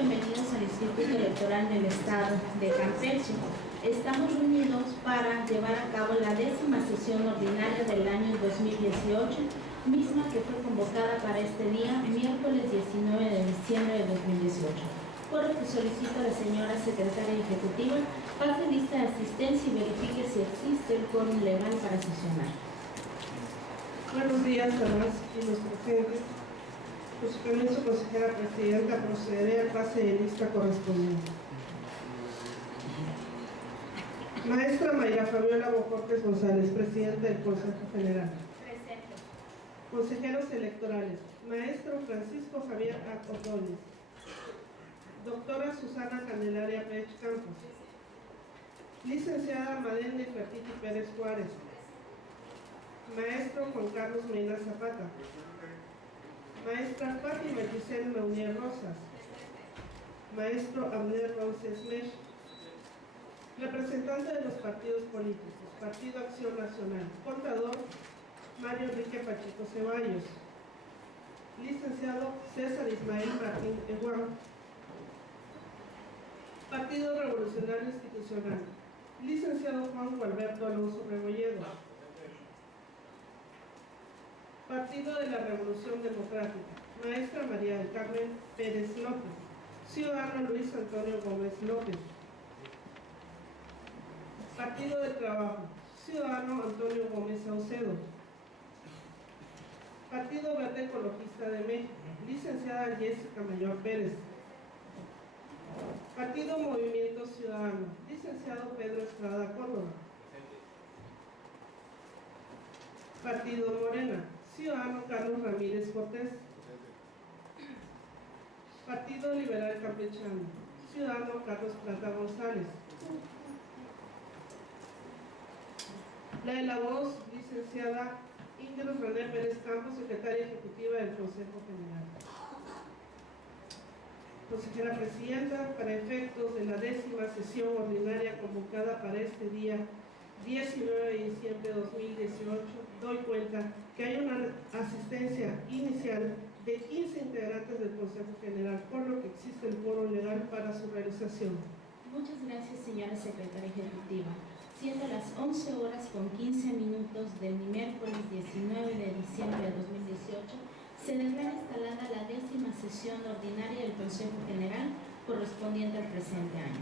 bienvenidos al Instituto Electoral del Estado de Campeche. Estamos reunidos para llevar a cabo la 10ª sesión ordinaria del año 2018, misma que fue convocada para este día, miércoles 19 de diciembre de 2018. Por lo que solicito a la señora secretaria ejecutiva pase lista de asistencia y verifique si existe el quórum legal para sesionar. Buenos días a las y los presentes. Por su permiso, consejera presidenta, procederé al pase de lista correspondiente. Maestra Mayra Fabiola Bocortes González, presidenta del Consejo General. Presente. Consejeros electorales: Maestro Francisco Javier Ordóñez. Doctora Susana Candelaria Pérez Campos. Licenciada Madeleine Fertiti Pérez Juárez. Maestro Juan Carlos Mena Zapata. Maestra Fátima Giselle Meunier Rosas. Maestro Abner Roses Mesh. Representante de los partidos políticos: Partido Acción Nacional. Contador: Mario Enrique Pacheco Ceballos. Licenciado César Ismael Martín Eguán. Partido Revolucionario Institucional: Licenciado Juan Gualberto Alonso Rebolledo. Partido de la Revolución Democrática: Maestra María del Carmen Pérez López. Ciudadano Luis Antonio Gómez López. Partido del Trabajo: Ciudadano Antonio Gómez Saucedo. Partido Verde Ecologista de México: Licenciada Jessica Mayor Pérez. Partido Movimiento Ciudadano: Licenciado Pedro Estrada Córdoba. Partido Morena: Ciudadano Carlos Ramírez Cortés. Partido Liberal Campechano: Ciudadano Carlos Plata González. La de la voz: licenciada Ingrid René Pérez Campos, secretaria ejecutiva del Consejo General. Consejera presidenta, para efectos de la 10ª sesión ordinaria convocada para este día 19 de diciembre de 2018, doy cuenta que hay una asistencia inicial de 15 integrantes del Consejo General, por lo que existe el quórum legal para su realización. Muchas gracias, señora secretaria ejecutiva. Siendo las 11:15 del miércoles 19 de diciembre de 2018, se declara instalada la 10ª sesión ordinaria del Consejo General correspondiente al presente año.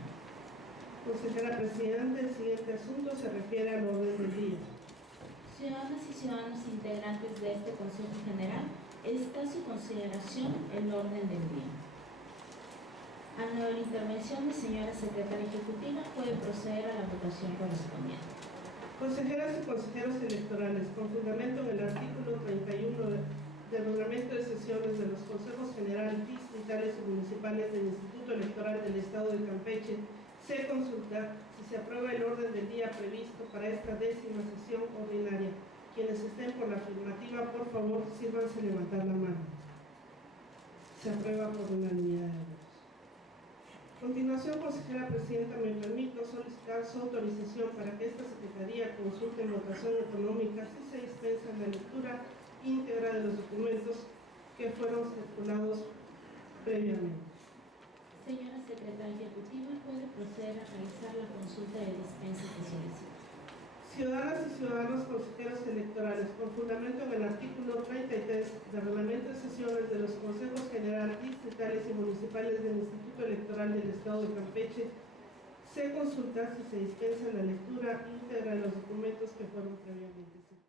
Consejera presidenta, el siguiente asunto se refiere al orden del día. Ciudadanas y ciudadanos integrantes de este Consejo General, está a su consideración el orden del día. A nueva intervención de señora secretaria ejecutiva, puede proceder a la votación correspondiente. Consejeras y consejeros electorales, con fundamento en el artículo 31 del reglamento de sesiones de los consejos generales, distritales y municipales del Instituto Electoral del Estado de Campeche, se consulta si se aprueba el orden del día previsto para esta 10ª sesión ordinaria. Quienes estén por la afirmativa, por favor, sírvanse levantar la mano. Se aprueba por unanimidad de votos. A continuación, consejera presidenta, me permito solicitar su autorización para que esta Secretaría consulte en votación económica si se dispensa la lectura íntegra de los documentos que fueron circulados previamente. Señora secretaria ejecutiva, puede proceder a realizar la consulta de dispensa que solicita. Ciudadanas y ciudadanos consejeros electorales, con fundamento en el artículo 33 del reglamento de sesiones de los consejos generales, distritales y municipales del Instituto Electoral del Estado de Campeche, se consulta si se dispensa la lectura íntegra de los documentos que fueron previamente circulados.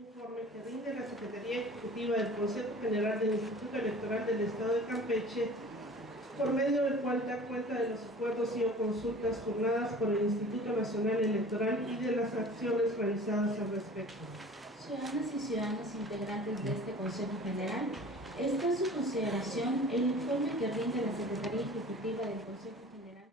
informe que rinde la Secretaría Ejecutiva del Consejo General del Instituto Electoral del Estado de Campeche, por medio del cual da cuenta de los acuerdos y o consultas turnadas por el Instituto Nacional Electoral y de las acciones realizadas al respecto. Ciudadanas y ciudadanos integrantes de este Consejo General, está a su consideración el informe que rinde la Secretaría Ejecutiva del Consejo General.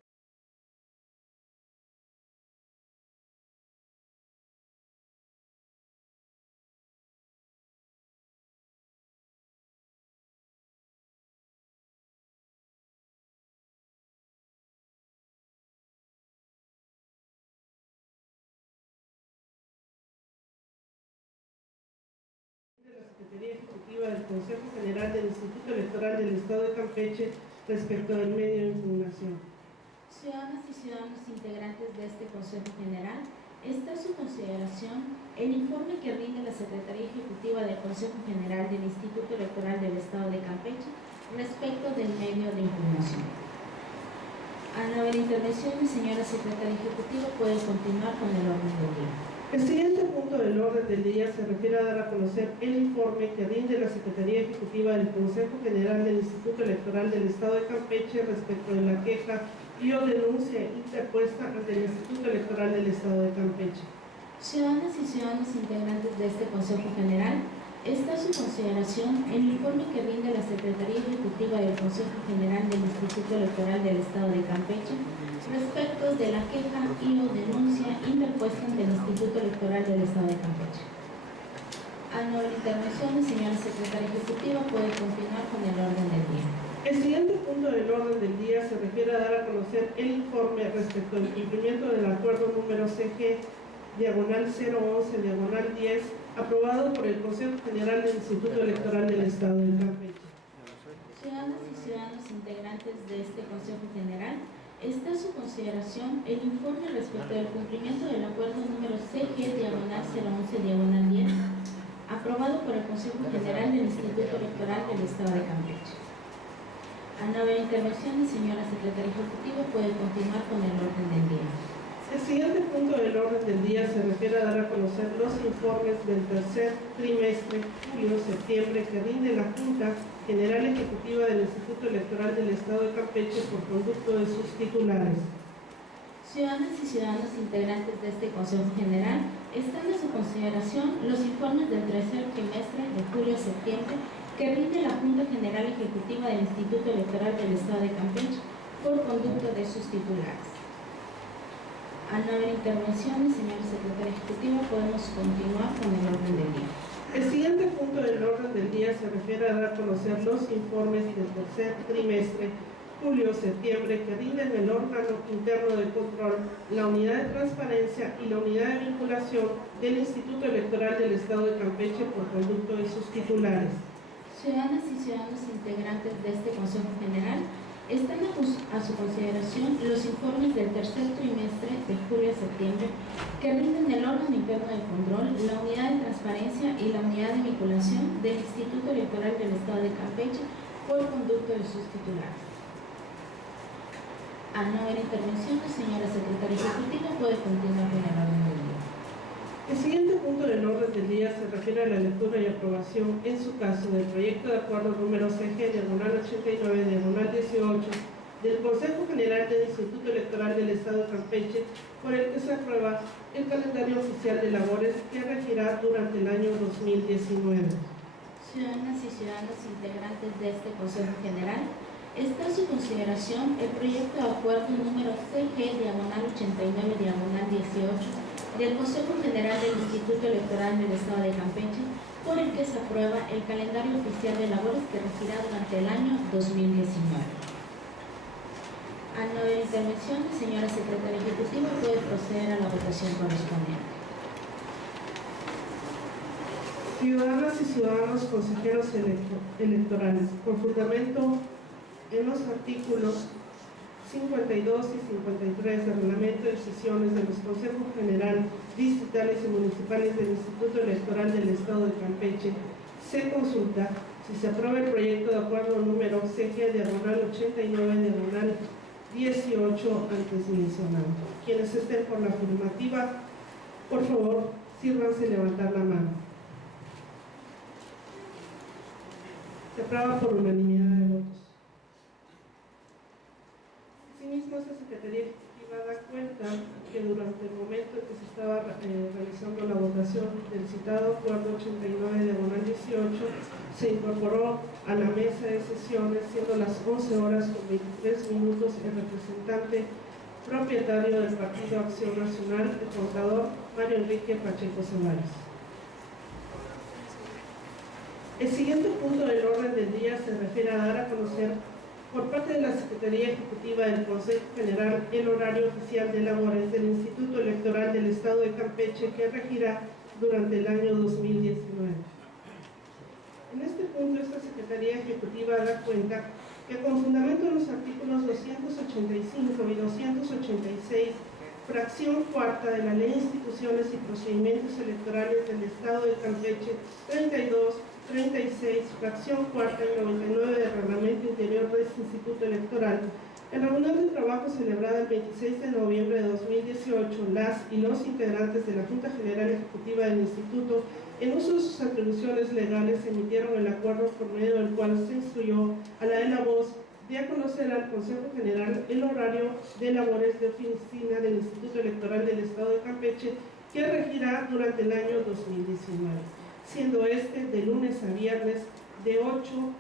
De la Secretaría Ejecutiva del Consejo General del Instituto Electoral del Estado de Campeche respecto del medio de impugnación. Ciudadanas y ciudadanos integrantes de este Consejo General, está a su consideración el informe que rinde la Secretaría Ejecutiva del Consejo General del Instituto Electoral del Estado de Campeche respecto del medio de impugnación. Al no haber intervenciones, señora Secretaria Ejecutiva, puede continuar con el orden del día. El siguiente punto del orden del día se refiere a dar a conocer el informe que rinde la Secretaría Ejecutiva del Consejo General del Instituto Electoral del Estado de Campeche respecto de la queja y o denuncia interpuesta ante el Instituto Electoral del Estado de Campeche. Ciudadanas y ciudadanos integrantes de este Consejo General, está a su consideración el informe que rinde la Secretaría Ejecutiva del Consejo General del Instituto Electoral del Estado de Campeche respecto de la queja y o denuncia interpuesta ante el Instituto Electoral del Estado de Campeche. Al no haber intervenciones, señora Secretaria Ejecutiva, puede continuar con el orden del día. El siguiente punto del orden del día se refiere a dar a conocer el informe respecto al cumplimiento del acuerdo número CG/011/10, aprobado por el Consejo General del Instituto Electoral del Estado de Campeche. Ciudadanas y ciudadanos integrantes de este Consejo General, está a su consideración el informe respecto del cumplimiento del acuerdo número CG/011/10, aprobado por el Consejo General del Instituto Electoral del Estado de Campeche. Al no haber intervenciones, señora Secretaria Ejecutiva, puede continuar con el orden del día. El siguiente punto del orden del día se refiere a dar a conocer los informes del tercer trimestre, julio-septiembre, que rinde la Junta General Ejecutiva del Instituto Electoral del Estado de Campeche por conducto de sus titulares. Ciudadanas y ciudadanos integrantes de este Consejo General, están a su consideración los informes del tercer trimestre de julio-septiembre que rinde la Junta General Ejecutiva del Instituto Electoral del Estado de Campeche por conducto de sus titulares. Al no haber intervenciones, señora Secretaria Ejecutiva, podemos continuar con el orden del día. El siguiente punto del orden del día se refiere a dar a conocer los informes del tercer trimestre, julio-septiembre, que rinden el órgano interno de control, la unidad de transparencia y la unidad de vinculación del Instituto Electoral del Estado de Campeche por conducto de sus titulares. Ciudadanas y ciudadanos integrantes de este Consejo General, están a su consideración los informes del tercer trimestre de julio a septiembre que rinden el órgano interno de control, la unidad de transparencia y la unidad de vinculación del Instituto Electoral del Estado de Campeche por conducto de sus titulares. Al no haber intervenciones, señora Secretaria Ejecutiva, puede continuar con el orden del día. El siguiente punto del orden del día se refiere a la lectura y aprobación, en su caso, del proyecto de acuerdo número CG/89/18 del Consejo General del Instituto Electoral del Estado de Campeche, por el que se aprueba el calendario oficial de labores que regirá durante el año 2019. Ciudadanas y ciudadanos integrantes de este Consejo General, está a su consideración el proyecto de acuerdo número CG/89/18 del Consejo General del Instituto Electoral del Estado de Campeche, por el que se aprueba el calendario oficial de labores que regirá durante el año 2019. Al no haber intervenciones, señora Secretaria Ejecutiva, puede proceder a la votación correspondiente. Ciudadanas y ciudadanos consejeros electorales, con fundamento en los artículos 52 y 53 del Reglamento de Sesiones de los Consejos General, Distritales y Municipales del Instituto Electoral del Estado de Campeche, se consulta si se aprueba el proyecto de acuerdo número CG/89/18 antes mencionado. Quienes estén por la afirmativa, por favor, sírvanse levantar la mano. Se aprueba por unanimidad de votos. Asimismo, esta Secretaría Ejecutiva da cuenta que durante el momento en que se estaba realizando la votación del citado acuerdo 89/18, se incorporó a la mesa de sesiones, siendo las 11 horas con 23 minutos, el representante propietario del Partido Acción Nacional, el contador Mario Enrique Pacheco Ceballos. El siguiente punto del orden del día se refiere a dar a conocer por parte de la Secretaría Ejecutiva del Consejo General el horario oficial de labores del Instituto Electoral del Estado de Campeche, que regirá durante el año 2019. En este punto, esta Secretaría Ejecutiva da cuenta que con fundamento en los artículos 285 y 286, fracción cuarta de la Ley de Instituciones y Procedimientos Electorales del Estado de Campeche, 32, 36, fracción cuarta y 99 del Reglamento Interior de este Instituto Electoral, en reunión de trabajo celebrada el 26 de noviembre de 2018, las y los integrantes de la Junta General Ejecutiva del Instituto, en uso de sus atribuciones legales, emitieron el acuerdo por medio del cual se instruyó a la de la voz de a conocer al Consejo General el horario de labores de oficina del Instituto Electoral del Estado de Campeche, que regirá durante el año 2019, siendo este de lunes a viernes de 8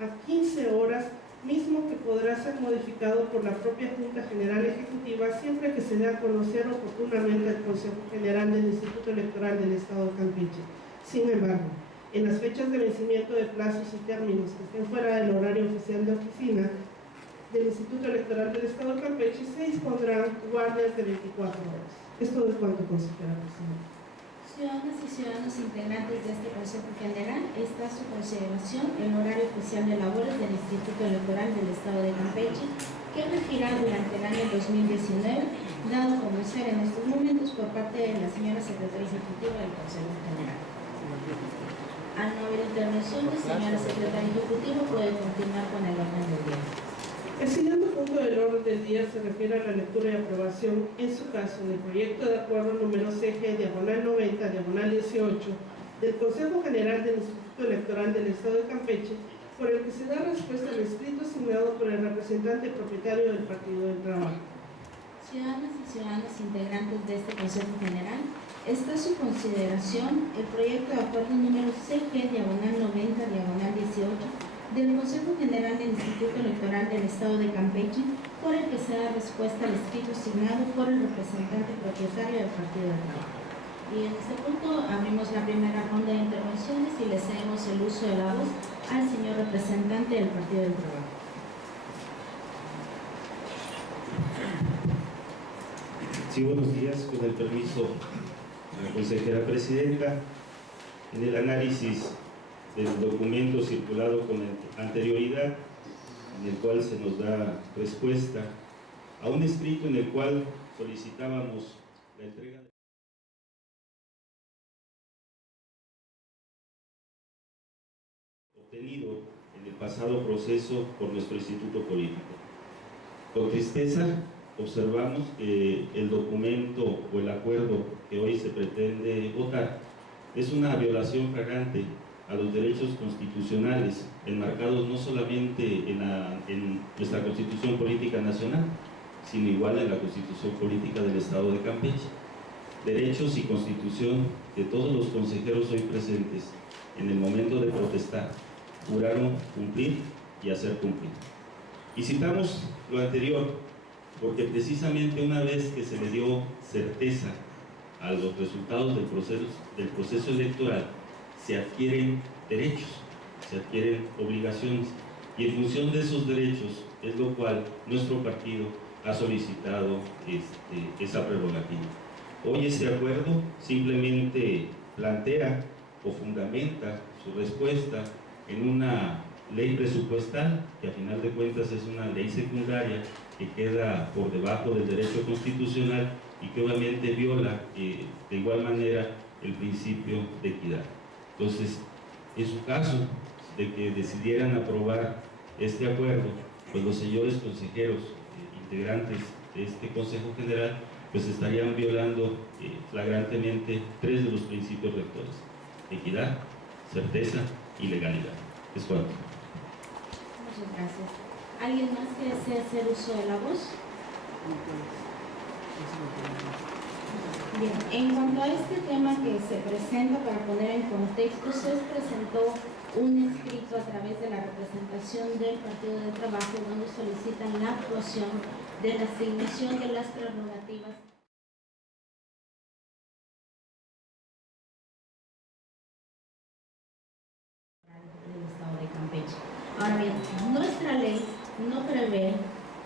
a 15 horas, mismo que podrá ser modificado por la propia Junta General Ejecutiva siempre que se dé a conocer oportunamente al Consejo General del Instituto Electoral del Estado de Campeche. Sin embargo, en las fechas de vencimiento de plazos y términos que estén fuera del horario oficial de oficina del Instituto Electoral del Estado de Campeche, se dispondrán guardias de 24 horas. Esto es cuanto, consejera presidenta. Ciudadanas y ciudadanos integrantes de este Consejo General, está a su consideración el horario oficial de labores del Instituto Electoral del Estado de Campeche, que regirá durante el año 2019, dado a conocer en estos momentos por parte de la señora Secretaria Ejecutiva del Consejo General. Al no haber intervenciones, señora Secretaria Ejecutiva, puede continuar con el orden del día. El siguiente punto del orden del día se refiere a la lectura y aprobación, en su caso, del proyecto de acuerdo número CG/90/18 del Consejo General del Instituto Electoral del Estado de Campeche, por el que se da respuesta al escrito asignado por el representante propietario del Partido del Trabajo. Ciudadanas y ciudadanos integrantes de este Consejo General, está a su consideración el proyecto de acuerdo número CG/90/18 del Consejo General del Instituto Electoral del Estado de Campeche, por el que se da respuesta al escrito asignado por el representante propietario del Partido del Trabajo. Y en este punto abrimos la primera ronda de intervenciones y le cedemos el uso de la voz al señor representante del Partido del Trabajo. Sí, buenos días. Con el permiso de la consejera presidenta, en el análisis del documento circulado con anterioridad, en el cual se nos da respuesta a un escrito en el cual solicitábamos la entrega obtenido en el pasado proceso por nuestro instituto político. Con tristeza observamos que el documento o el acuerdo que hoy se pretende votar es una violación flagrante a los derechos constitucionales enmarcados no solamente en nuestra Constitución Política Nacional, sino igual en la Constitución Política del Estado de Campeche. Derechos y Constitución que todos los consejeros hoy presentes, en el momento de protestar, juraron cumplir y hacer cumplir. Y citamos lo anterior porque precisamente una vez que se le dio certeza a los resultados del proceso electoral, se adquieren derechos, se adquieren obligaciones, y en función de esos derechos es lo cual nuestro partido ha solicitado esa prerrogativa. Hoy este acuerdo simplemente plantea o fundamenta su respuesta en una ley presupuestal, que a final de cuentas es una ley secundaria que queda por debajo del derecho constitucional y que obviamente viola de igual manera el principio de equidad. Entonces, en su caso de que decidieran aprobar este acuerdo, pues los señores consejeros integrantes de este Consejo General pues estarían violando flagrantemente tres de los principios rectores: equidad, certeza y legalidad. Es cuanto. Muchas gracias. ¿Alguien más que desee hacer uso de la voz? Bien, en cuanto a este tema que se presenta, para poner en contexto, se presentó un escrito a través de la representación del Partido de Trabajo donde solicitan la actuación de la asignación de las prerrogativas del Estado de Campeche. Ahora bien, nuestra ley no prevé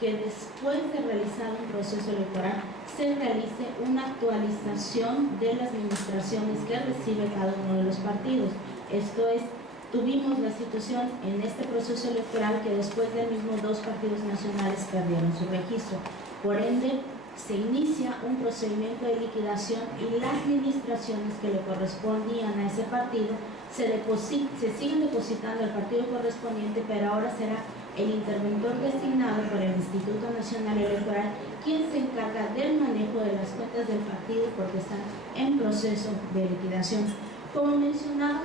que después de realizar un proceso electoral se realice una actualización de las administraciones que recibe cada uno de los partidos. Esto es, tuvimos la situación en este proceso electoral que después del mismo 2 partidos nacionales perdieron su registro. Por ende, se inicia un procedimiento de liquidación y las administraciones que le correspondían a ese partido se siguen depositando al partido correspondiente, pero ahora será el interventor designado por el Instituto Nacional Electoral quien se encarga del manejo de las cuentas del partido porque están en proceso de liquidación. Como mencionaba,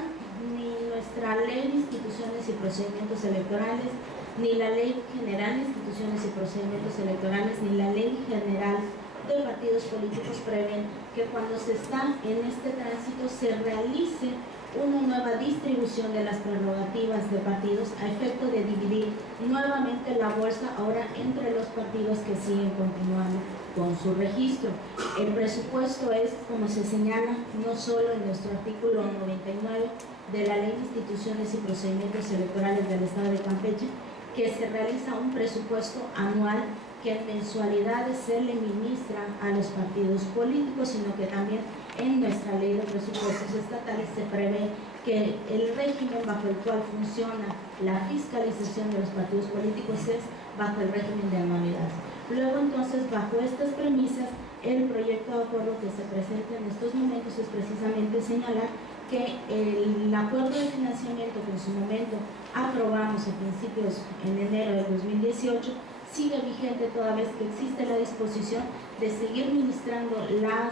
ni nuestra ley de instituciones y procedimientos electorales, ni la ley general de instituciones y procedimientos electorales, ni la ley general de partidos políticos prevén que cuando se está en este tránsito se realice una nueva distribución de las prerrogativas de partidos a efecto de dividir nuevamente la bolsa ahora entre los partidos que siguen continuando con su registro. El presupuesto es, como se señala, no solo en nuestro artículo 99 de la Ley de Instituciones y Procedimientos Electorales del Estado de Campeche, que se realiza un presupuesto anual que en mensualidades se le ministra a los partidos políticos, sino que también en nuestra ley de presupuestos estatales se prevé que el régimen bajo el cual funciona la fiscalización de los partidos políticos es bajo el régimen de anualidades. Luego, entonces, bajo estas premisas, el proyecto de acuerdo que se presenta en estos momentos es precisamente señalar que el acuerdo de financiamiento que en su momento aprobamos a principios en enero de 2018 sigue vigente toda vez que existe la disposición de seguir ministrando las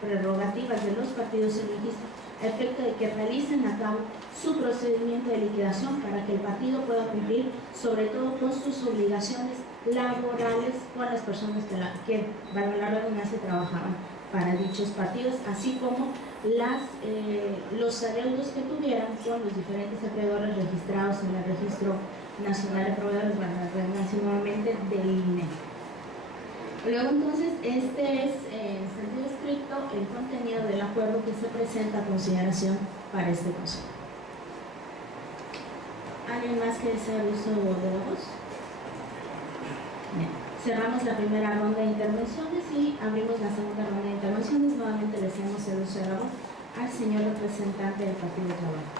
prerrogativas de los partidos en registro a efecto de que realicen a cabo su procedimiento de liquidación para que el partido pueda cumplir sobre todo con sus obligaciones laborales con las personas que valga la redundancia, trabajaban para dichos partidos, así como los adeudos que tuvieran con los diferentes acreedores registrados en el Registro Nacional de Proveedores, valga la redundancia nuevamente, del INE. Luego, entonces, este es, en sentido estricto, el contenido del acuerdo que se presenta a consideración para este consejo. ¿Alguien más que desea el uso de la voz? Bien. Cerramos la primera ronda de intervenciones y abrimos la segunda ronda de intervenciones. Nuevamente le cedemos el uso de la voz al señor representante del Partido de Trabajo.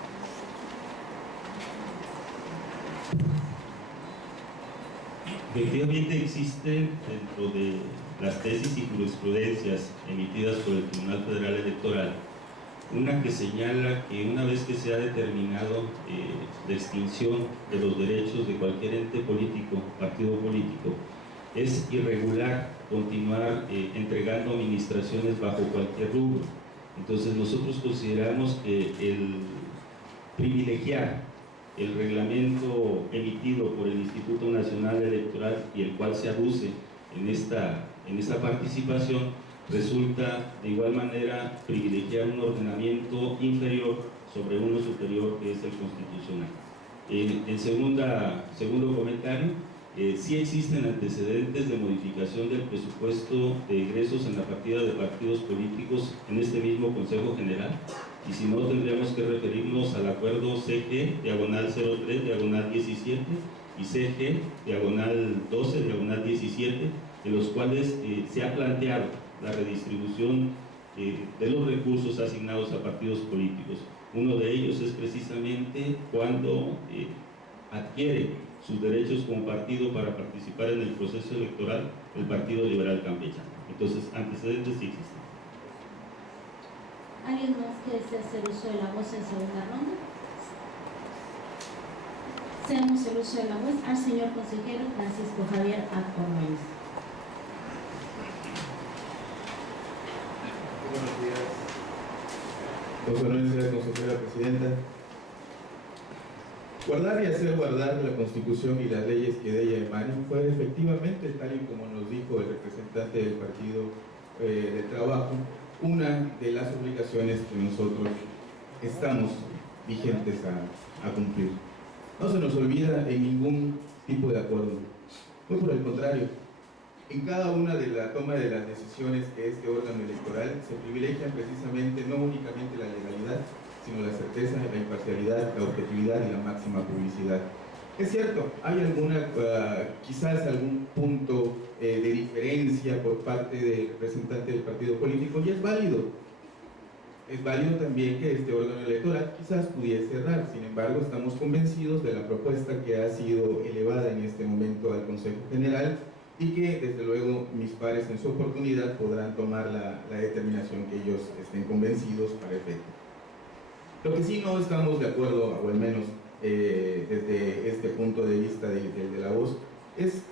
Efectivamente existen dentro de las tesis y jurisprudencias emitidas por el Tribunal Federal Electoral una que señala que una vez que se ha determinado la extinción de los derechos de cualquier ente político, partido político, es irregular continuar entregando administraciones bajo cualquier rubro. Entonces nosotros consideramos que el privilegiar el reglamento emitido por el Instituto Nacional Electoral y el cual se abuse en esta participación resulta de igual manera privilegiar un ordenamiento inferior sobre uno superior que es el constitucional. En segundo comentario, sí existen antecedentes de modificación del presupuesto de egresos en la partida de partidos políticos en este mismo Consejo General, y si no tendríamos que referirnos al acuerdo CG, diagonal 03, diagonal 17, y CG, diagonal 12, diagonal 17, de los cuales se ha planteado la redistribución de los recursos asignados a partidos políticos. Uno de ellos es precisamente cuando adquiere sus derechos como partido para participar en el proceso electoral el Partido Liberal Campechano. Entonces, antecedentes sí existen. ¿Alguien más que desea hacer uso de la voz en segunda ronda? Cedemos el uso de la voz al señor consejero Francisco Javier Ormeñez. Buenos días. Con su anuencia, consejera presidenta. Guardar y hacer guardar la Constitución y las leyes que de ella emanan fue efectivamente, tal y como nos dijo el representante del Partido del Trabajo, una de las obligaciones que nosotros estamos vigentes a cumplir. No se nos olvida en ningún tipo de acuerdo, muy por el contrario. En cada una de la toma de las decisiones que este órgano electoral se privilegian precisamente no únicamente la legalidad, sino la certeza, la imparcialidad, la objetividad y la máxima publicidad. Es cierto, hay quizás algún punto de diferencia por parte del representante del partido político, y es válido. Es válido también que este órgano electoral quizás pudiese errar. Sin embargo, estamos convencidos de la propuesta que ha sido elevada en este momento al Consejo General, y que desde luego mis pares en su oportunidad podrán tomar la determinación que ellos estén convencidos para efecto. Lo que sí no estamos de acuerdo, o al menos desde este punto de vista de la voz, es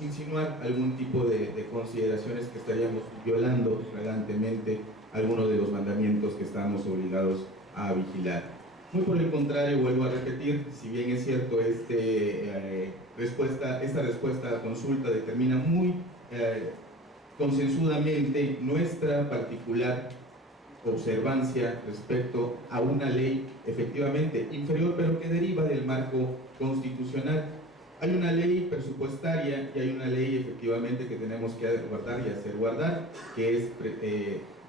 insinuar algún tipo de consideraciones que estaríamos violando flagrantemente algunos de los mandamientos que estamos obligados a vigilar. Muy por el contrario, vuelvo a repetir, si bien es cierto, esta respuesta a la consulta determina muy concienzudamente nuestra particular observancia respecto a una ley efectivamente inferior, pero que deriva del marco constitucional. Hay una ley presupuestaria y hay una ley efectivamente que tenemos que guardar y hacer guardar, que es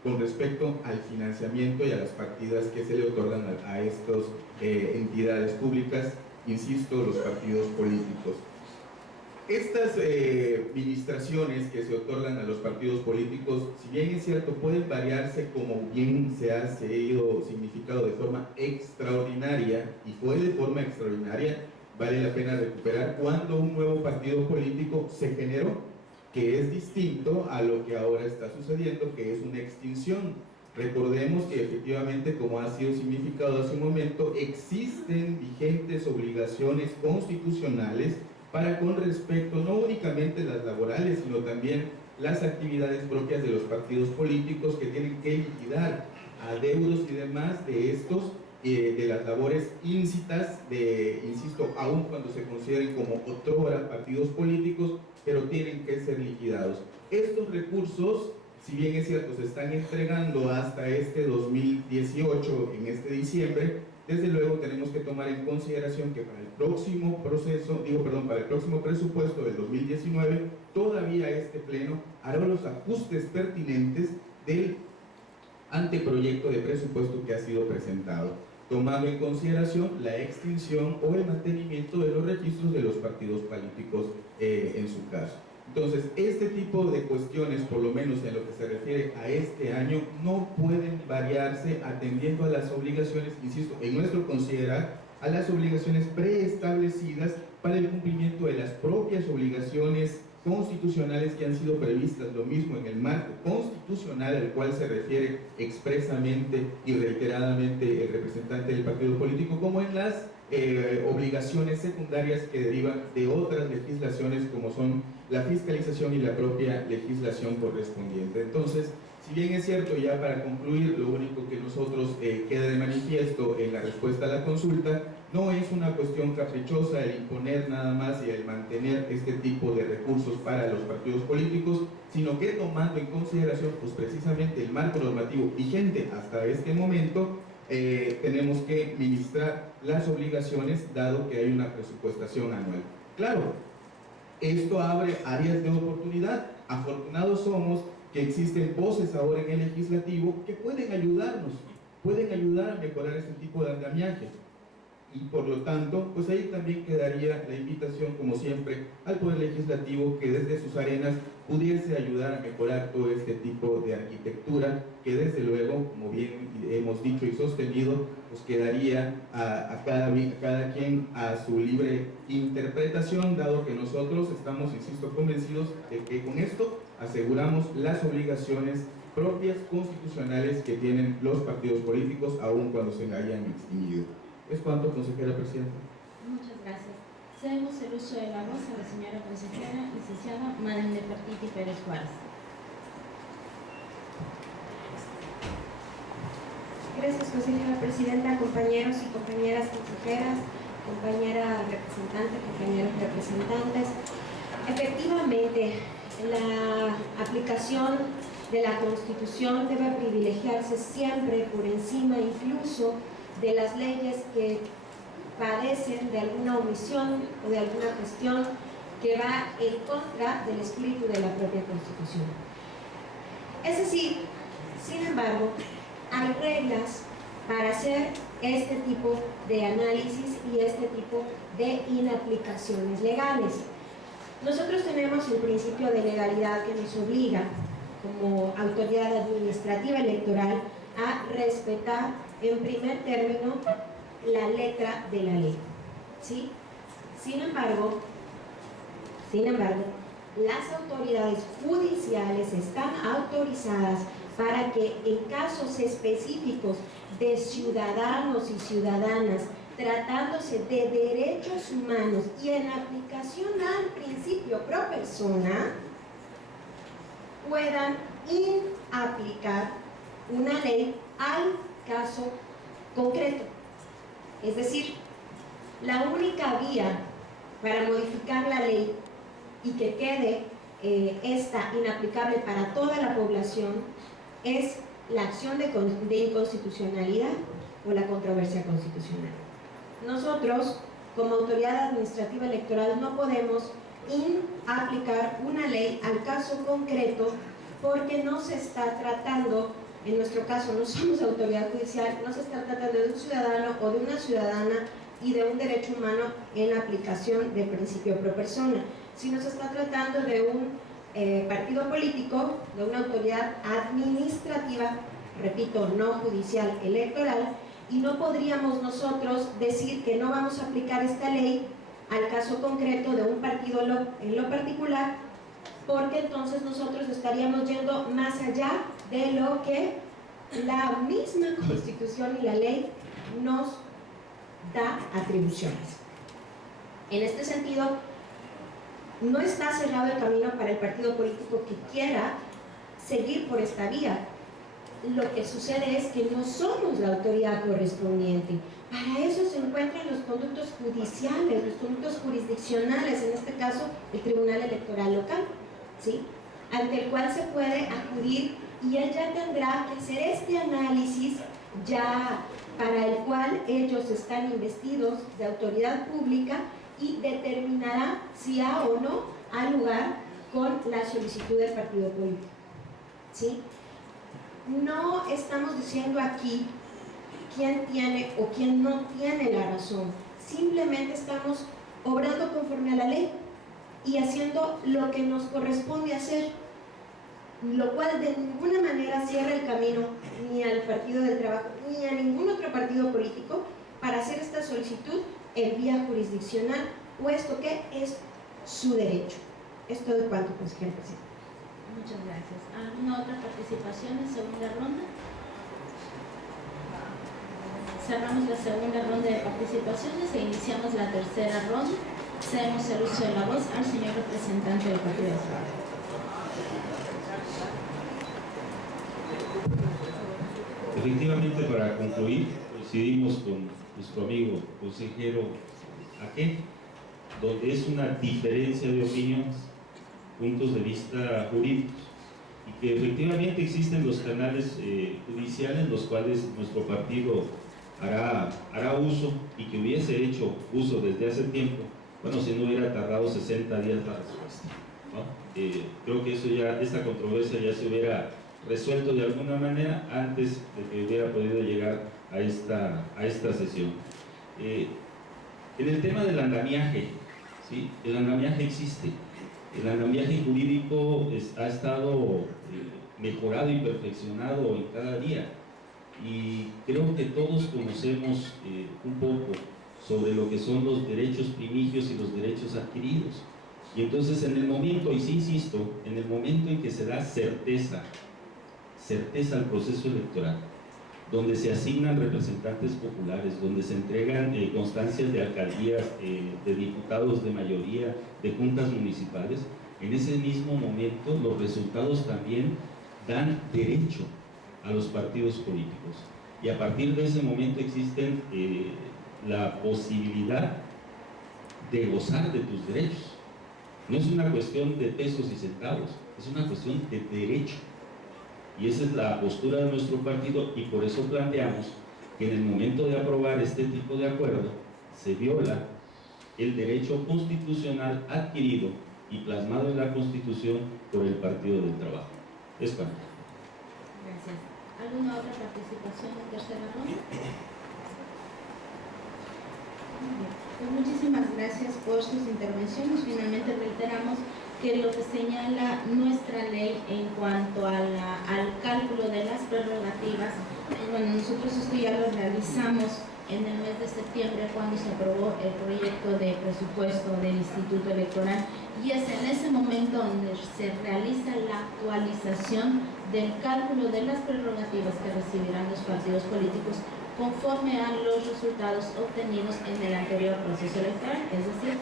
con respecto al financiamiento y a las partidas que se le otorgan a estas entidades públicas, insisto, los partidos políticos. Estas administraciones que se otorgan a los partidos políticos, si bien es cierto, pueden variarse como bien se ha ido significado de forma extraordinaria, y fue de forma extraordinaria, vale la pena recuperar cuando un nuevo partido político se generó, que es distinto a lo que ahora está sucediendo, que es una extinción. Recordemos que efectivamente, como ha sido significado hace un momento, existen vigentes obligaciones constitucionales para con respecto no únicamente las laborales, sino también las actividades propias de los partidos políticos, que tienen que liquidar adeudos y demás de estos, de las labores íncitas, insisto, aun cuando se consideren como otrora partidos políticos, pero tienen que ser liquidados. Estos recursos, si bien es cierto, se están entregando hasta este 2018, en este diciembre. Desde luego tenemos que tomar en consideración que para el próximo para el próximo presupuesto del 2019, todavía este pleno hará los ajustes pertinentes del anteproyecto de presupuesto que ha sido presentado, tomando en consideración la extinción o el mantenimiento de los registros de los partidos políticos en su caso. Entonces, este tipo de cuestiones, por lo menos en lo que se refiere a este año, no pueden variarse atendiendo a las obligaciones, insisto, en nuestro considerar, a las obligaciones preestablecidas para el cumplimiento de las propias obligaciones constitucionales que han sido previstas, lo mismo en el marco constitucional al cual se refiere expresamente y reiteradamente el representante del partido político, como en las obligaciones secundarias que derivan de otras legislaciones, como son la fiscalización y la propia legislación correspondiente. Entonces, si bien es cierto, ya para concluir, lo único que nosotros queda de manifiesto en la respuesta a la consulta, no es una cuestión caprichosa el imponer nada más y el mantener este tipo de recursos para los partidos políticos, sino que tomando en consideración pues precisamente el marco normativo vigente hasta este momento, tenemos que ministrar las obligaciones, dado que hay una presupuestación anual. Claro, esto abre áreas de oportunidad. Afortunados somos que existen voces ahora en el legislativo que pueden ayudarnos, pueden ayudar a mejorar este tipo de andamiaje. Y por lo tanto, pues ahí también quedaría la invitación, como siempre, al Poder Legislativo que desde sus arenas pudiese ayudar a mejorar todo este tipo de arquitectura, que desde luego, como bien hemos dicho y sostenido, pues quedaría a cada quien a su libre interpretación, dado que nosotros estamos, insisto, convencidos de que con esto aseguramos las obligaciones propias constitucionales que tienen los partidos políticos, aun cuando se hayan extinguido. Es cuanto, consejera presidenta. Muchas gracias. Cedemos el uso de la voz a la señora consejera, licenciada Madame Nefertiti Pérez Juárez. Gracias, consejera presidenta, compañeros y compañeras consejeras, compañera representante, compañeros representantes. Efectivamente, la aplicación de la Constitución debe privilegiarse siempre por encima incluso de las leyes que padecen de alguna omisión o de alguna cuestión que va en contra del espíritu de la propia Constitución. Es decir, sin embargo, hay reglas para hacer este tipo de análisis y este tipo de inaplicaciones legales. Nosotros tenemos el principio de legalidad que nos obliga, como autoridad administrativa electoral, a respetar en primer término la letra de la ley, ¿sí? Sin embargo, las autoridades judiciales están autorizadas para que en casos específicos de ciudadanos y ciudadanas, tratándose de derechos humanos y en aplicación al principio pro persona, puedan inaplicar una ley al caso concreto. Es decir, la única vía para modificar la ley y que quede esta inaplicable para toda la población es la acción de inconstitucionalidad o la controversia constitucional. Nosotros, como autoridad administrativa electoral, no podemos aplicar una ley al caso concreto porque no se está tratando, en nuestro caso no somos autoridad judicial, no se está tratando de un ciudadano o de una ciudadana y de un derecho humano en aplicación del principio pro persona, sino se está tratando de un partido político, de una autoridad administrativa, repito, no judicial, electoral, y no podríamos nosotros decir que no vamos a aplicar esta ley al caso concreto de un partido en lo particular, porque entonces nosotros estaríamos yendo más allá de lo que la misma Constitución y la ley nos da atribuciones. En este sentido, no está cerrado el camino para el partido político que quiera seguir por esta vía. Lo que sucede es que no somos la autoridad correspondiente. Para eso se encuentran los conductos judiciales, los conductos jurisdiccionales, en este caso el Tribunal Electoral Local, ¿sí?, ante el cual se puede acudir y él ya tendrá que hacer este análisis ya para el cual ellos están investidos de autoridad pública y determinará si ha o no ha lugar con la solicitud del partido político, ¿sí? No estamos diciendo aquí quién tiene o quién no tiene la razón, simplemente estamos obrando conforme a la ley y haciendo lo que nos corresponde hacer, lo cual de ninguna manera cierra el camino ni al Partido del Trabajo ni a ningún otro partido político para hacer esta solicitud en vía jurisdiccional, puesto que es su derecho. Es todo cuanto, consejera presidenta. Muchas gracias. ¿Alguna otra participación en segunda ronda? Cerramos la segunda ronda de participaciones e iniciamos la tercera ronda. Cedemos el uso de la voz al señor representante del Partido del Trabajo. Efectivamente, para concluir, coincidimos con nuestro amigo consejero Aque, donde es una diferencia de opiniones, puntos de vista jurídicos, y que efectivamente existen los canales judiciales, los cuales nuestro partido hará uso y que hubiese hecho uso desde hace tiempo, bueno, si no hubiera tardado 60 días la respuesta, ¿no? Creo que eso ya, esta controversia ya se hubiera resuelto de alguna manera antes de que hubiera podido llegar a esta sesión. En el tema del andamiaje, ¿sí?, el andamiaje existe. El andamiaje jurídico ha estado mejorado y perfeccionado en cada día, y creo que todos conocemos un poco sobre lo que son los derechos primigios y los derechos adquiridos. Y entonces en el momento, y sí insisto, en el momento en que se da certeza al proceso electoral, donde se asignan representantes populares, donde se entregan constancias de alcaldías, de diputados de mayoría, de juntas municipales, en ese mismo momento los resultados también dan derecho a los partidos políticos. y a partir de ese momento existen la posibilidad de gozar de tus derechos. No es una cuestión de pesos y centavos, es una cuestión de derecho. Y esa es la postura de nuestro partido, y por eso planteamos que en el momento de aprobar este tipo de acuerdo se viola el derecho constitucional adquirido y plasmado en la Constitución por el Partido del Trabajo. Es cuanto. Gracias. ¿Alguna otra participación en tercera ronda? Pues muchísimas gracias por sus intervenciones. Finalmente reiteramos que lo que señala nuestra ley en cuanto al cálculo de las prerrogativas, bueno, nosotros esto ya lo realizamos en el mes de septiembre cuando se aprobó el proyecto de presupuesto del Instituto Electoral, y es en ese momento donde se realiza la actualización del cálculo de las prerrogativas que recibirán los partidos políticos conforme a los resultados obtenidos en el anterior proceso electoral, es decir,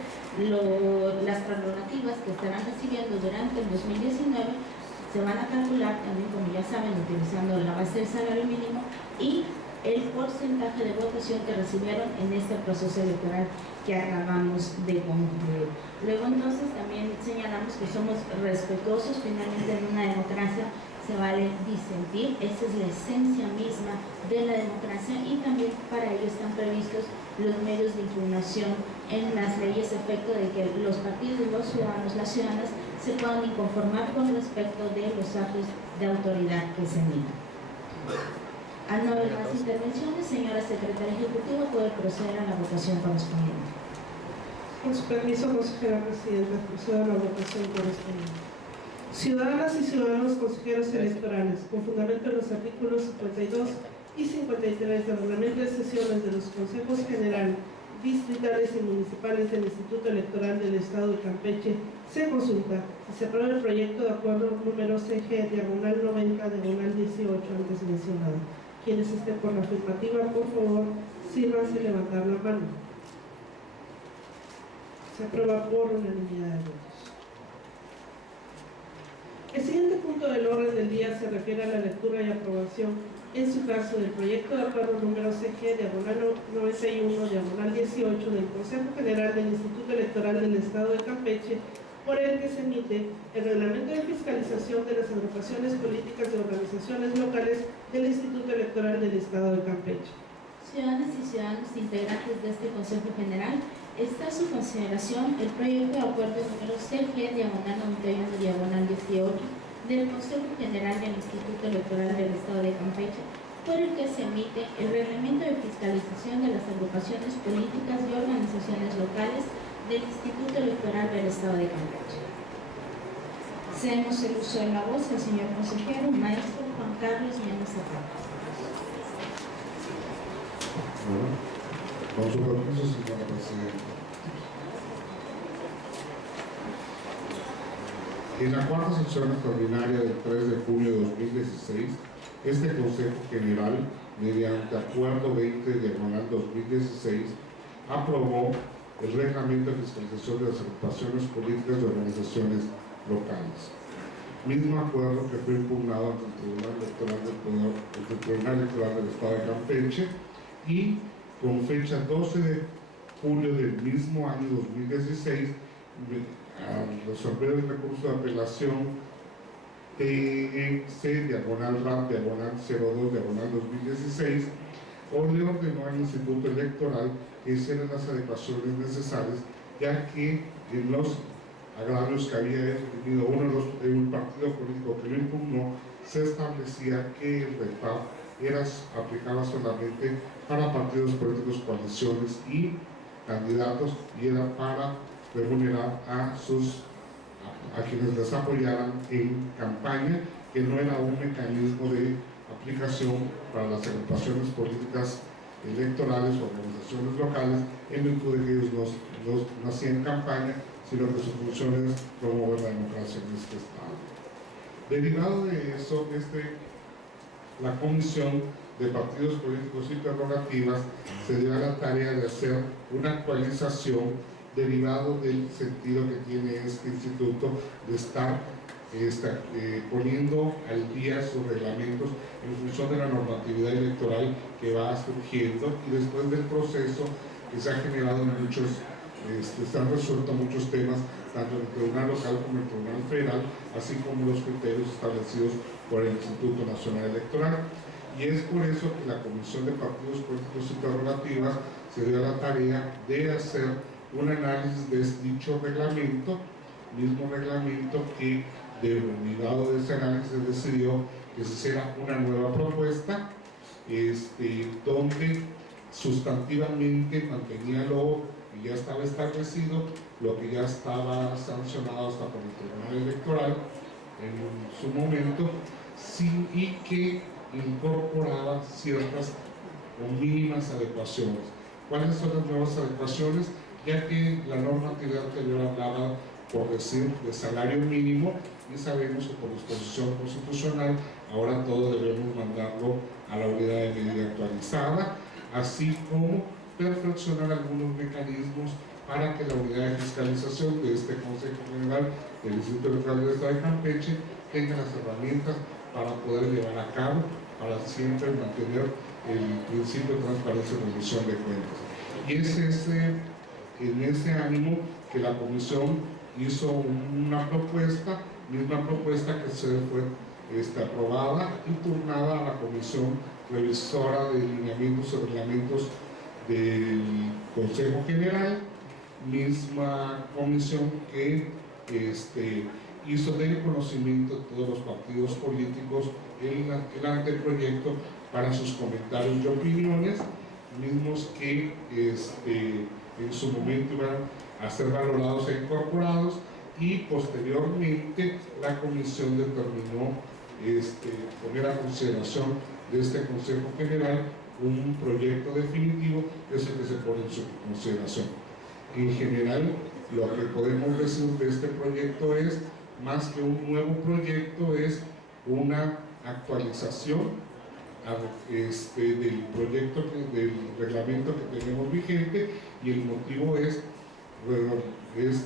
las prerrogativas que estarán recibiendo durante el 2019 se van a calcular también, como ya saben, utilizando la base del salario mínimo y el porcentaje de votación que recibieron en este proceso electoral que acabamos de concluir. Luego entonces también señalamos que somos respetuosos. Finalmente en una democracia se vale disentir, esa es la esencia misma de la democracia, y también para ello están previstos los medios de impugnación en las leyes, efecto de que los partidos, los ciudadanos, las ciudadanas se puedan inconformar con respecto de los actos de autoridad que se emitan. Al no haber más intervenciones, señora secretaria ejecutiva, puede proceder a la votación correspondiente. Con su permiso, consejera presidenta, procedo a la votación correspondiente. Ciudadanas y ciudadanos consejeros electorales, con fundamento en los artículos 52 y 53 del reglamento de sesiones de los consejos general, distritales y municipales del Instituto Electoral del Estado de Campeche, se consulta y se aprueba el proyecto de acuerdo número CG/90/18 antes mencionado. Quienes estén por la afirmativa, por favor, sírvanse levantar la mano. Se aprueba por unanimidad de votos. El siguiente punto del orden del día se refiere a la lectura y aprobación, en su caso, del proyecto de acuerdo número CG/91/18 del Consejo General del Instituto Electoral del Estado de Campeche, por el que se emite el reglamento de fiscalización de las agrupaciones políticas y organizaciones locales del Instituto Electoral del Estado de Campeche. Ciudadanas y ciudadanos integrantes de este Consejo General, está a su consideración el proyecto de acuerdo número CG/91/18 del Consejo General del Instituto Electoral del Estado de Campeche, por el que se emite el reglamento de fiscalización de las agrupaciones políticas y organizaciones locales del Instituto Electoral del Estado de Campeche. Hacemos el uso de la voz al señor consejero, maestro Juan Carlos Méndez Zapata. Bueno, con su permiso, señora presidenta. En la cuarta sesión extraordinaria del 3 de junio de 2016, este Consejo General, mediante Acuerdo 20/2016, aprobó el reglamento de fiscalización de las agrupaciones políticas y organizaciones locales. Mismo acuerdo que fue impugnado ante el Tribunal Electoral del Estado de Campeche, y con fecha 12 de julio del mismo año 2016, al resolver el recurso de apelación TEC/RAP/02/2016, le ordenó al Instituto Electoral que hiciera las adecuaciones necesarias, ya que en los agravios que había tenido un partido político que lo impugnó, se establecía que el REPAP aplicaba solamente para partidos políticos, coaliciones y candidatos, y era para remunerar a quienes les apoyaran en campaña, que no era un mecanismo de aplicación para las agrupaciones políticas electorales o organizaciones locales, en virtud de que ellos no hacían campaña, sino que su función es promover la democracia en este estado. Derivado de eso, la Comisión de Partidos Políticos y Prerrogativas se dio a la tarea de hacer una actualización derivado del sentido que tiene este instituto de estar poniendo al día sus reglamentos en función de la normatividad electoral que va surgiendo, y después del proceso que se ha generado en muchos, se han resuelto muchos temas, tanto en el Tribunal Local como en el Tribunal Federal, así como los criterios establecidos por el Instituto Nacional Electoral. Y es por eso que la Comisión de Partidos Políticos y Prerrogativas se dio a la tarea de hacer un análisis de dicho reglamento, mismo reglamento que, derivado de ese análisis, se decidió que se hiciera una nueva propuesta, donde sustantivamente mantenía lo que ya estaba establecido, lo que ya estaba sancionado hasta por el Tribunal Electoral en su momento, y que incorporaba ciertas o mínimas adecuaciones. ¿Cuáles son las nuevas adecuaciones? Ya que la normatividad anterior hablaba, por decir, de salario mínimo, y sabemos que por disposición constitucional ahora todo debemos mandarlo a la unidad de medida actualizada, así como perfeccionar algunos mecanismos para que la unidad de fiscalización de este Consejo General del Instituto Electoral del Estado de Campeche tenga las herramientas para poder llevar a cabo, para siempre mantener el principio de transparencia y rendición de cuentas. Y es en ese ánimo que la Comisión hizo una propuesta, misma propuesta que se fue aprobada y turnada a la Comisión Revisora de Lineamientos y Reglamentos del Consejo General, misma comisión que hizo del conocimiento de todos los partidos políticos el anteproyecto para sus comentarios y opiniones, mismos que en su momento iban a ser valorados e incorporados, y posteriormente la comisión determinó poner a consideración de este Consejo General un proyecto definitivo, que es el que se pone en su consideración. En general, lo que podemos decir de este proyecto es, más que un nuevo proyecto, es una actualización del proyecto, del reglamento que tenemos vigente, y el motivo es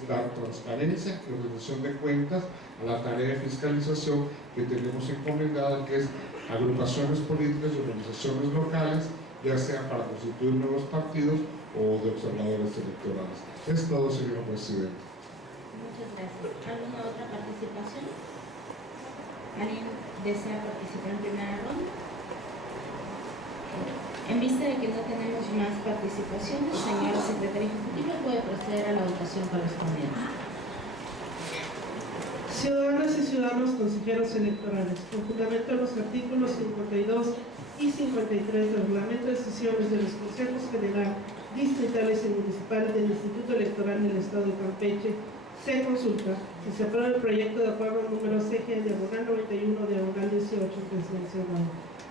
dar transparencia y rendición de cuentas a la tarea de fiscalización que tenemos encomendada, que es agrupaciones políticas y organizaciones locales, ya sea para constituir nuevos partidos o de observadores electorales. Es todo, señor presidente. Muchas gracias. ¿Alguna otra participación? ¿Alguien desea participar en primera ronda? En vista de que no tenemos más participaciones, señor secretario ejecutivo, puede proceder a la votación correspondiente. Ciudadanas y ciudadanos consejeros electorales, con fundamento en los artículos 52 y 53 del Reglamento de Sesiones de los Consejos General, Distritales y Municipales del Instituto Electoral del Estado de Campeche, se consulta si se aprueba el proyecto de acuerdo número CG/91/18 presidencial.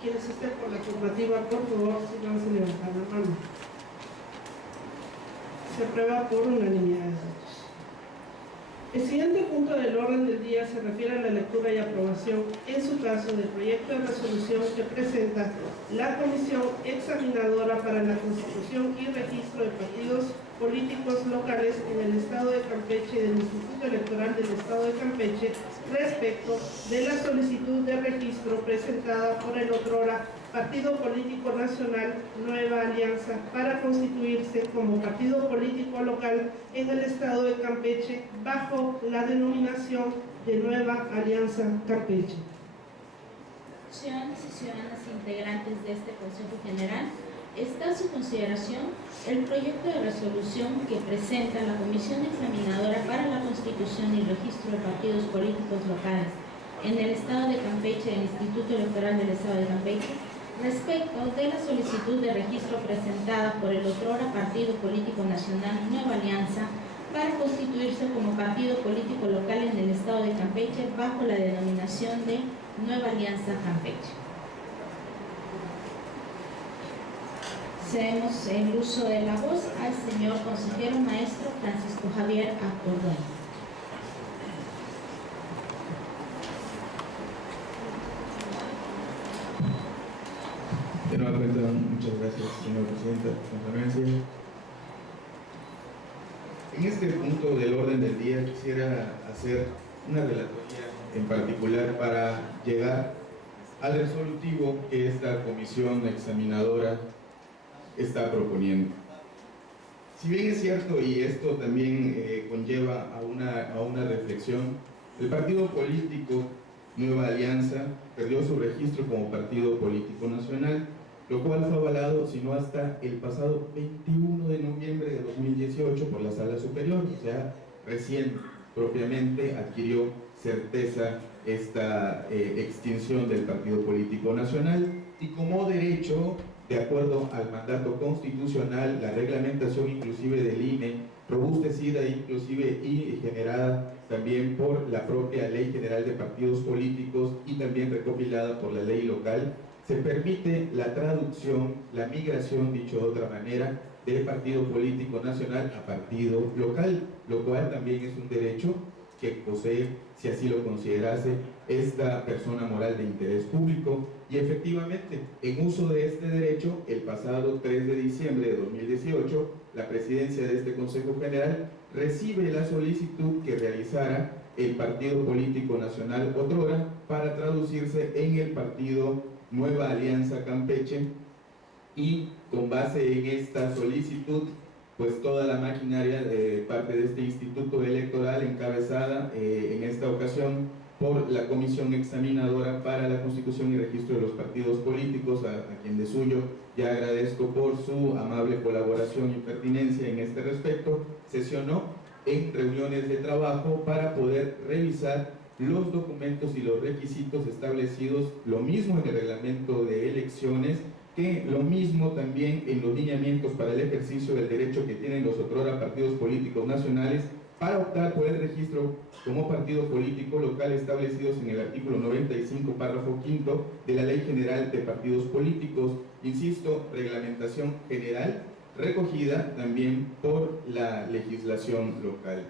Quienes estén por la afirmativa, por favor, síganse levantar la mano. Se aprueba por unanimidad de votos. El siguiente punto del orden del día se refiere a la lectura y aprobación, en su caso, del proyecto de resolución que presenta la Comisión Examinadora para la Constitución y Registro de Partidos Políticos Locales en el Estado de Campeche y del Instituto Electoral del Estado de Campeche respecto de la solicitud de registro presentada por el otrora Partido Político Nacional Nueva Alianza para constituirse como partido político local en el Estado de Campeche bajo la denominación de Nueva Alianza Campeche. Ciudadanos y ciudadanas integrantes de este Consejo General, está a su consideración el proyecto de resolución que presenta la Comisión Examinadora para la Constitución y Registro de Partidos Políticos Locales en el Estado de Campeche del Instituto Electoral del Estado de Campeche respecto de la solicitud de registro presentada por el otrora Partido Político Nacional Nueva Alianza para constituirse como partido político local en el Estado de Campeche bajo la denominación de Nueva Alianza Campeche. Cedemos el uso de la voz al señor consejero maestro Francisco Javier Acordón. De nueva cuenta, muchas gracias, señor presidente, con clemencia. En este punto del orden del día quisiera hacer una relatoría en particular para llegar al resolutivo que esta comisión examinadora está proponiendo. Si bien es cierto, y esto también conlleva a una reflexión, el partido político Nueva Alianza perdió su registro como partido político nacional, lo cual fue avalado, sino hasta el pasado 21 de noviembre de 2018 por la Sala Superior, o sea, recién propiamente adquirió certeza esta extinción del partido político nacional, y como derecho, de acuerdo al mandato constitucional, la reglamentación inclusive del INE, robustecida inclusive y generada también por la propia Ley General de Partidos Políticos y también recopilada por la ley local, se permite la traducción, la migración, dicho de otra manera, de partido político nacional a partido local, lo cual también es un derecho que posee, si así lo considerase, esta persona moral de interés público. Y efectivamente, en uso de este derecho, el pasado 3 de diciembre de 2018, la presidencia de este Consejo General recibe la solicitud que realizara el Partido Político Nacional otrora para traducirse en el Partido Nueva Alianza Campeche, y con base en esta solicitud, pues toda la maquinaria de parte de este instituto electoral encabezada en esta ocasión por la Comisión Examinadora para la Constitución y Registro de los Partidos Políticos, a quien de suyo ya agradezco por su amable colaboración y pertinencia en este respecto, sesionó en reuniones de trabajo para poder revisar los documentos y los requisitos establecidos, lo mismo en el reglamento de elecciones, que lo mismo también en los lineamientos para el ejercicio del derecho que tienen los otrora partidos políticos nacionales para optar por el registro como partido político local establecidos en el artículo 95, párrafo 5 de la Ley General de Partidos Políticos, insisto, reglamentación general recogida también por la legislación local.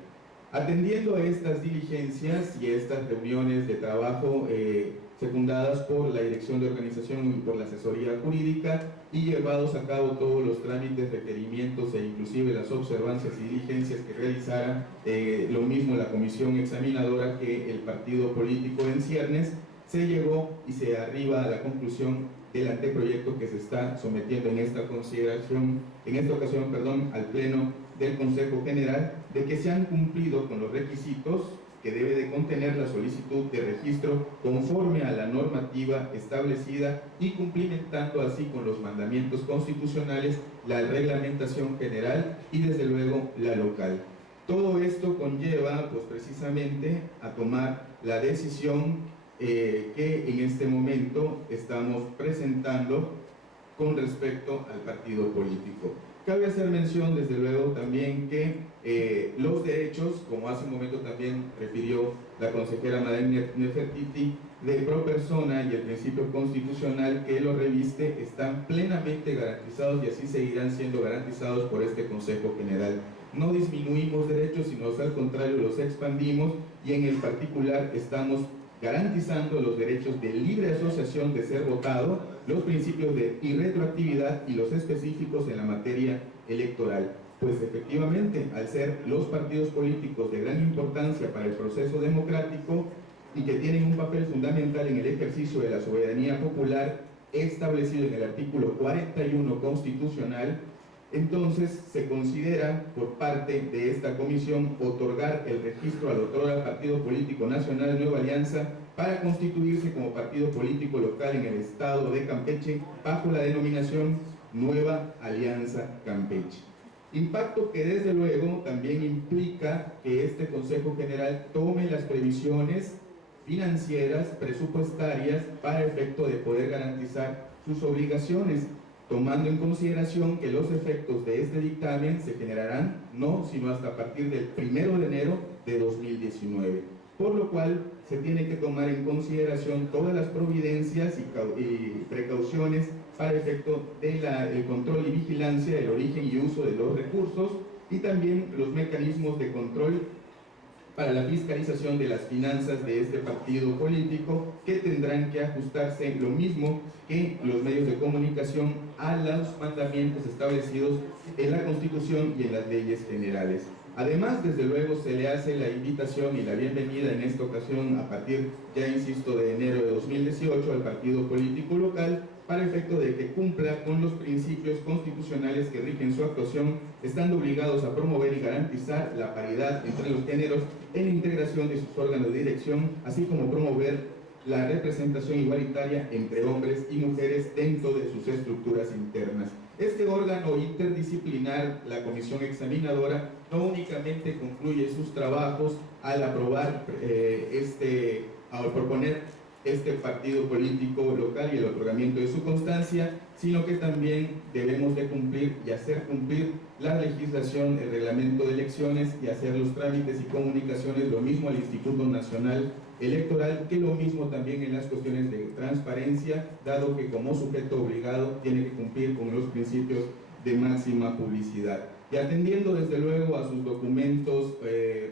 Atendiendo a estas diligencias y estas reuniones de trabajo secundadas por la Dirección de Organización y por la Asesoría Jurídica, y llevados a cabo todos los trámites, requerimientos e inclusive las observancias y diligencias que realizara lo mismo la Comisión Examinadora que el partido político en ciernes, se llegó y se arriba a la conclusión del anteproyecto que se está sometiendo en esta ocasión, al Pleno del Consejo General, de que se han cumplido con los requisitos que debe de contener la solicitud de registro conforme a la normativa establecida y cumplimentando así con los mandamientos constitucionales, la reglamentación general y desde luego la local. Todo esto conlleva pues precisamente a tomar la decisión que en este momento estamos presentando con respecto al partido político. Cabe hacer mención, desde luego, también que los derechos, como hace un momento también refirió la consejera Madeleine Nefertiti, de pro persona y el principio constitucional que lo reviste, están plenamente garantizados y así seguirán siendo garantizados por este Consejo General. No disminuimos derechos, sino al contrario, los expandimos, y en el particular estamos garantizando los derechos de libre asociación de ser votado, los principios de irretroactividad y los específicos en la materia electoral. Pues efectivamente, al ser los partidos políticos de gran importancia para el proceso democrático y que tienen un papel fundamental en el ejercicio de la soberanía popular establecido en el artículo 41 constitucional, entonces se considera por parte de esta comisión otorgar el registro al otrora Partido Político Nacional Nueva Alianza para constituirse como partido político local en el estado de Campeche bajo la denominación Nueva Alianza Campeche. Impacto que desde luego también implica que este Consejo General tome las previsiones financieras, presupuestarias, para efecto de poder garantizar sus obligaciones, tomando en consideración que los efectos de este dictamen se generarán no sino hasta a partir del 1 de enero de 2019, por lo cual se tiene que tomar en consideración todas las providencias y precauciones para efecto del control y vigilancia del origen y uso de los recursos, y también los mecanismos de control para la fiscalización de las finanzas de este partido político, que tendrán que ajustarse lo mismo que los medios de comunicación a los mandamientos establecidos en la Constitución y en las leyes generales. Además, desde luego, se le hace la invitación y la bienvenida en esta ocasión, a partir, ya insisto, de enero de 2018, al partido político local, para efecto de que cumpla con los principios constitucionales que rigen su actuación, estando obligados a promover y garantizar la paridad entre los géneros en la integración de sus órganos de dirección, así como promover la representación igualitaria entre hombres y mujeres dentro de sus estructuras internas. Este órgano interdisciplinar, la comisión examinadora, no únicamente concluye sus trabajos al aprobar al proponer este partido político local y el otorgamiento de su constancia, sino que también debemos de cumplir y hacer cumplir la legislación, el reglamento de elecciones y hacer los trámites y comunicaciones, lo mismo al Instituto Nacional Electoral, que lo mismo también en las cuestiones de transparencia, dado que como sujeto obligado tiene que cumplir con los principios de máxima publicidad. Y atendiendo desde luego a sus documentos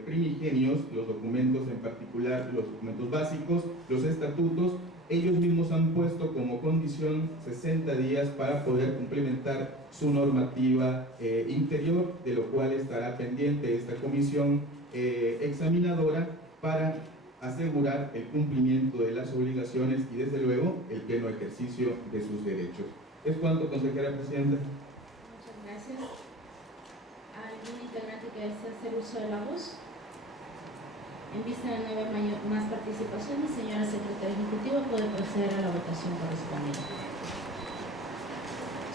primigenios, los documentos en particular, los documentos básicos, los estatutos, ellos mismos han puesto como condición 60 días para poder complementar su normativa interior, de lo cual estará pendiente esta comisión examinadora para asegurar el cumplimiento de las obligaciones y desde luego el pleno ejercicio de sus derechos. ¿Es cuanto, consejera presidenta? Muchas gracias. ¿Algún integrante que desee hacer uso de la voz? En vista de no haber más participaciones, señora secretaria ejecutiva, puede proceder a la votación correspondiente.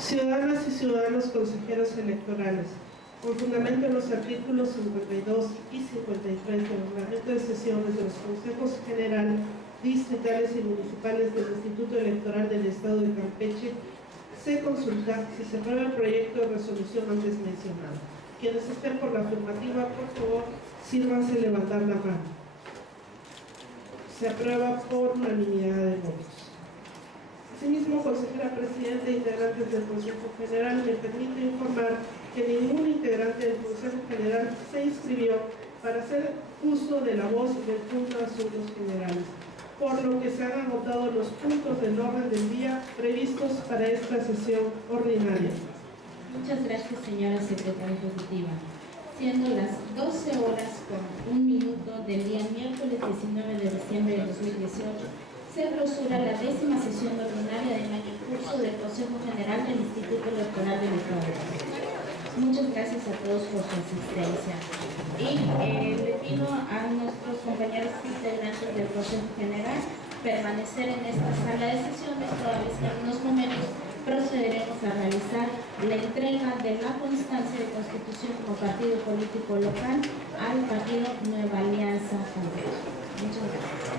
Ciudadanas y ciudadanos consejeros electorales, con fundamento en los artículos 52 y 53 del reglamento de sesiones de los consejos general, distritales y municipales del Instituto Electoral del Estado de Campeche, se consulta si se aprueba el proyecto de resolución antes mencionado. Quienes estén por la afirmativa, por favor, sírvanse levantar la mano. Se aprueba por unanimidad de votos. Asimismo, consejera presidenta e integrantes del Consejo General, me permite informar que ningún integrante del Consejo General se inscribió para hacer uso de la voz del punto de asuntos generales, por lo que se han agotado los puntos del orden del día previstos para esta sesión ordinaria. Muchas gracias, señora secretaria ejecutiva. Siendo las 12 horas con 1 minuto del día miércoles 19 de diciembre de 2018, se clausura la 10ª sesión ordinaria del año en curso del Consejo General del Instituto Electoral del Estado de Campeche. Muchas gracias a todos por su asistencia. Y le pido a nuestros compañeros integrantes del Consejo General permanecer en esta sala de sesiones, toda vez que en unos momentos procederemos a realizar la entrega de la constancia de constitución como partido político local al partido Nueva Alianza Campeche. Muchas gracias.